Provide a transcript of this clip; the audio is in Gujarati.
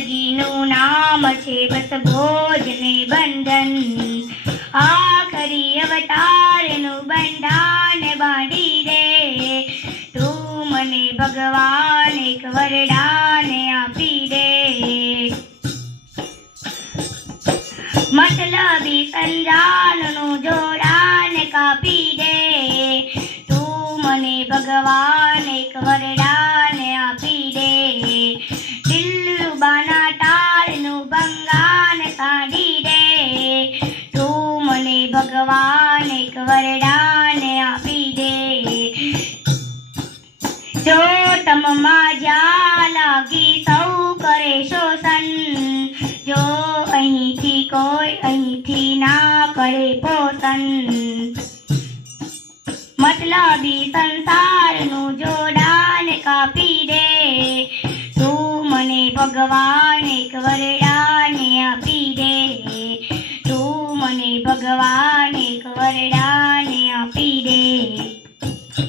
જિંદગીનું નામ છે બસ બોજ ને બંધન આખરી અવતારનું બંધાન બાંધી દે તું મને ભગવાન એક વરદાન આપી દે મતલબી સંજાનનું જોડાન કાપી દે તું મને ભગવાન એક વરદાન આપી દે દિલરૂબાના તાળનું ભંગાન કાઢી દે તું મને ભગવાન એક વરદાન આપી દે જો તમમાં જ્યાં લાગી સૌ કરે શોષણ જો અહીંથી કોઈ અહીંથી ના કરે પોષણ મતલબી સંસારનું જોડાન કાપી દે તું મને ભગવાન એક વરદાન